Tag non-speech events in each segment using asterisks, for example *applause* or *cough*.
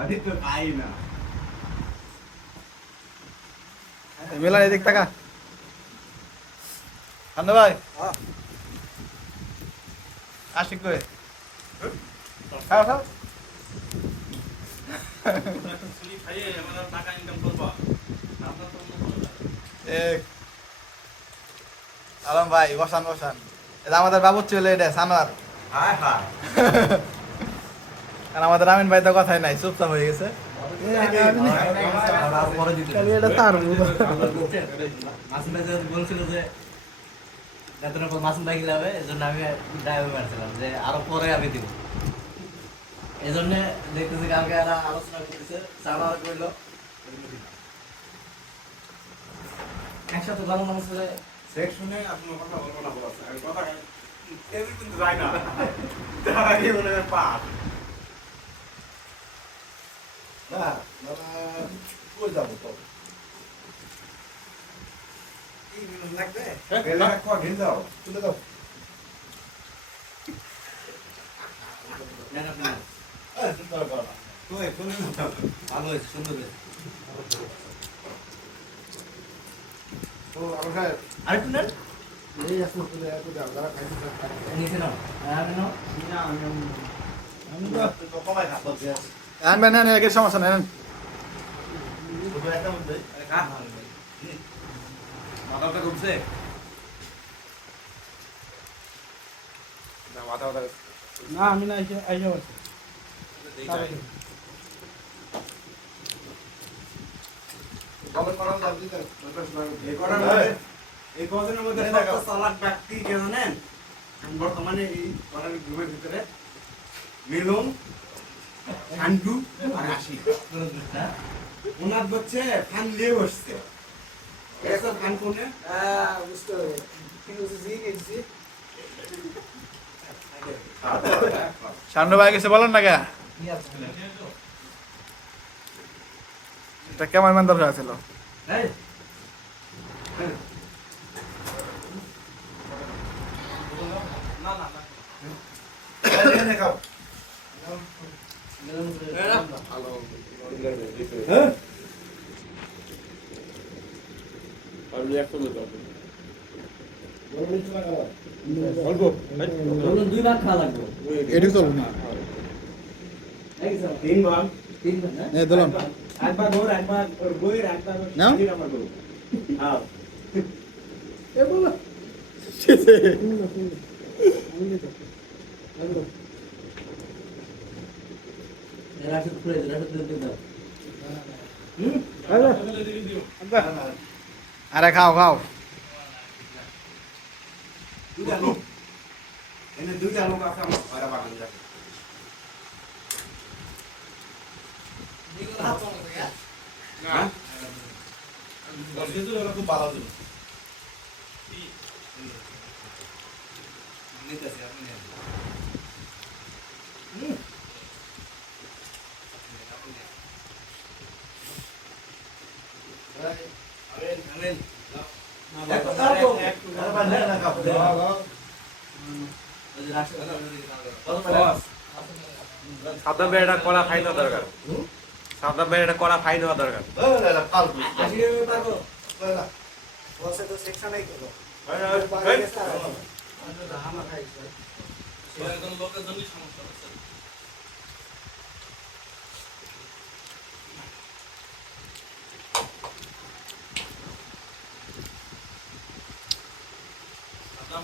আমি তো পাই না। মেলা এদিক টাকা খান্দ ভাই। আশিক কই? খাও খাও এক আলম ভাই বসান বসান। এটা আমাদের বাবুর চলে এটা সানোয়ার হায় হায়। *laughs* আর আমাদের আমিন ভাই তো কথাই নাই চুপচাপ হয়ে গেছে। বলছিল যে বেতনের মাসুম ভাই গেলে এই জন্য আমি ড্রাইভার মারছিলাম যে আরও পরে আমি দিব। এই জন্য দেখতেছি কালকে এরা আলোচনা করতেছে সারা করল একসাথে ভালো মানুষ সেকশনে আপনার কথা বলব না বস কথা কিন্তু যায় না। মনে হয় পাপ না কই যাব তো মিনিট লাগবে ঘিন তুই শুনে না ভালো হয়েছে সুন্দর হয়েছে ও আমার ভাই আরেকটু নেন। এই আসলে তুলে এত দাও যারা খাইছে নিচে নাও। আমি তো কমাই খাব আনবেন নেন একের সমস্যা নেন। মাথাটা ঘুরছে? না আমি না বর্তমানে এই গ্রুপের ভিতরে মিলন শান্টু আর আশিক হ্যাঁ ওনার হচ্ছে ফ্যান নিয়ে বসছে। এসব ফ্যান কোনে? বুঝতে হবে সান্ডু ভাই কিছু বলেন না কে? কি আছে এটা কেমন মান দরকার ছিল? এই। মিলন করে বলুন দুই ভাগ খাওয়া লাগবে এটি চলুন না তিন ভাগ তিন ভাগ এই দিলাম একবার গোর একবার ওর বইয়ের একবার নাও। আমার গরু হ্যাঁ এ বলো এরা শুধু করে এরা শুধু দিয়ে দাও আরে। খাও খাও। দুইটা লোক এনে দুইটা লোক আছে আমার ঘরে বাগান যাবে হ্যাঁ খুব ভালো ছিল নিতেছি আপনি নেন আমেন আমেন সাদা বেড়া করা ফাইন হওয়া দরকার। সাদা বেড়া করা ফাইন হওয়া দরকার। বসে তো সেকশনেই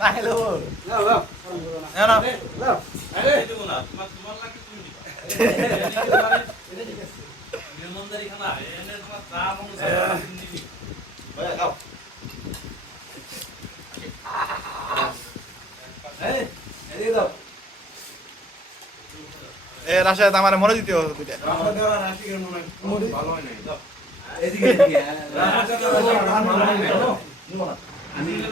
না না না মন রাশেদ আমার মনে দিতে হবে দুইটা মনে হয় ভালো হয় হ্যাঁ।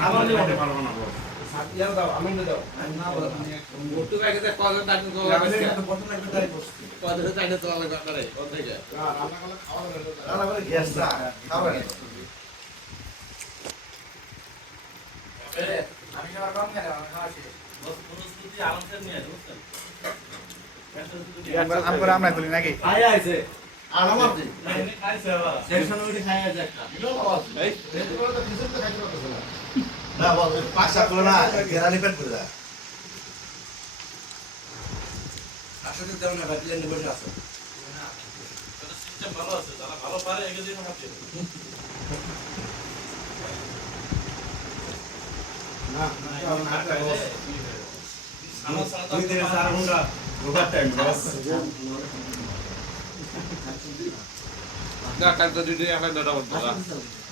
হয় নিতে পারব না আমার তুলি নাকি আইছে। আর আমার সেকশন খাই আইছে একটা। না বল করো না গেরানি পেট করে দেয় আসলে দেও না বাতিলে নিয়ে বসে আছে না দুই থেকে চার ঘণ্টা ঢোকার টাইম না কাল তো দিদি এখন দাদা বলতো বল তিন বেলি স্যার তিন বেলি তিন বেলি শান্তু আশি শেষ হয়ে লাশি দিত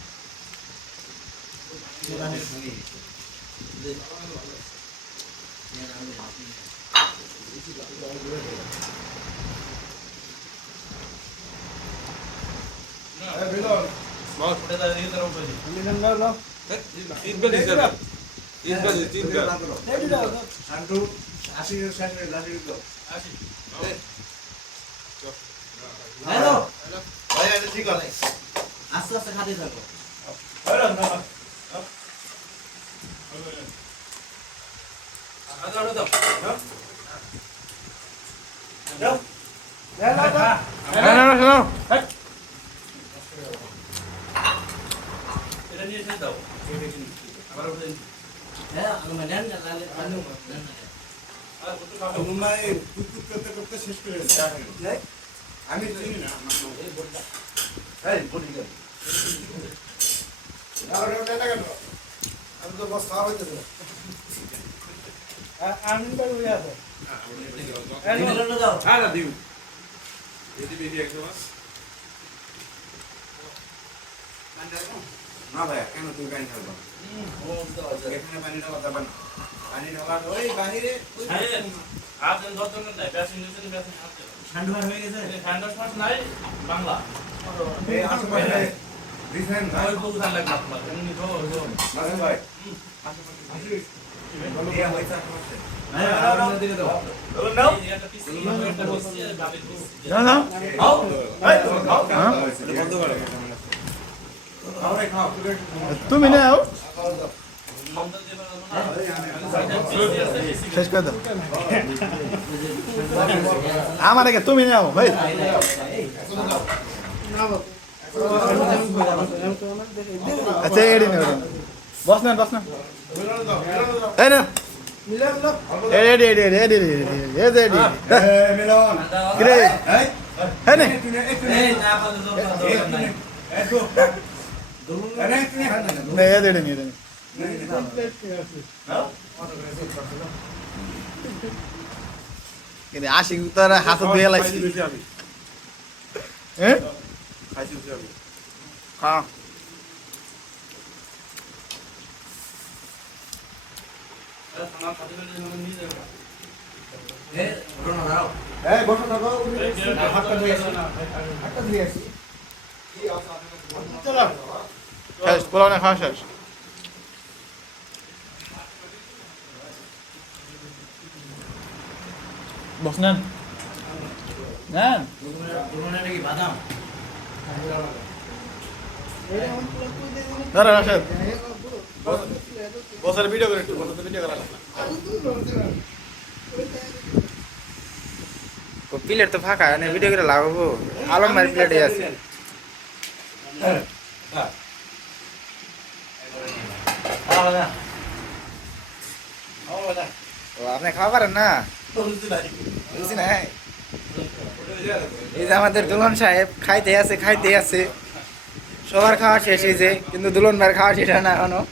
হ্যালো, আস্তে আস্তে খাতে থাকো। না না না শোনো হ্যাঁ, আমি নেন না, নাহলে আনু, নেন না। মুম্বাই টুকটুক করতে করতে শেষ করে। আমি চিনি না এই বডি গেল আমি তো বস খাওয়া হইতেছে নিবেদনটা দাও। হ্যাঁ না দিউ এদি বেশি একদম না ভাইয়া কেন তুমি পানি ঢালবা এখানে পানি ঢালা যাবে না পানি ঢালা ওই বাহিরে। ঠান্ডা হয়ে গেছে? এই আশেপাশে দিছেন না ভাই ইয়া হইছে আশেপাশে হ্যাঁ, আর অন্য দিকে দাও। না না হ্যাঁ? বন্ধ করে খাও রে খাও তুমি নাও শেষ করে দাও। আমার আগে তুমি নাও ভাই। আচ্ছা এডি নেও বস না বস না এই না এডি এডি এডি এডি এডি এডি শেষ পোলাও না খাওয়া শেষ? বস নেন। নেন। কি বাদাম? রাশেদ বসের ভিডিও করে একটু বসের ভিডিও করা প্লেট তো ফাঁকা মানে ভিডিও করে লাগাবো আলম ভাই প্লেটে আছে। ও আপনি খাওয়া পারেন না? বুঝছি না এই যে আমাদের দুলন সাহেব খাইতে আছে খাইতে আছে। সবার খাওয়া শেষ এই যে কিন্তু দুলন ভাইয়ের খাওয়া শেষ না এখনও।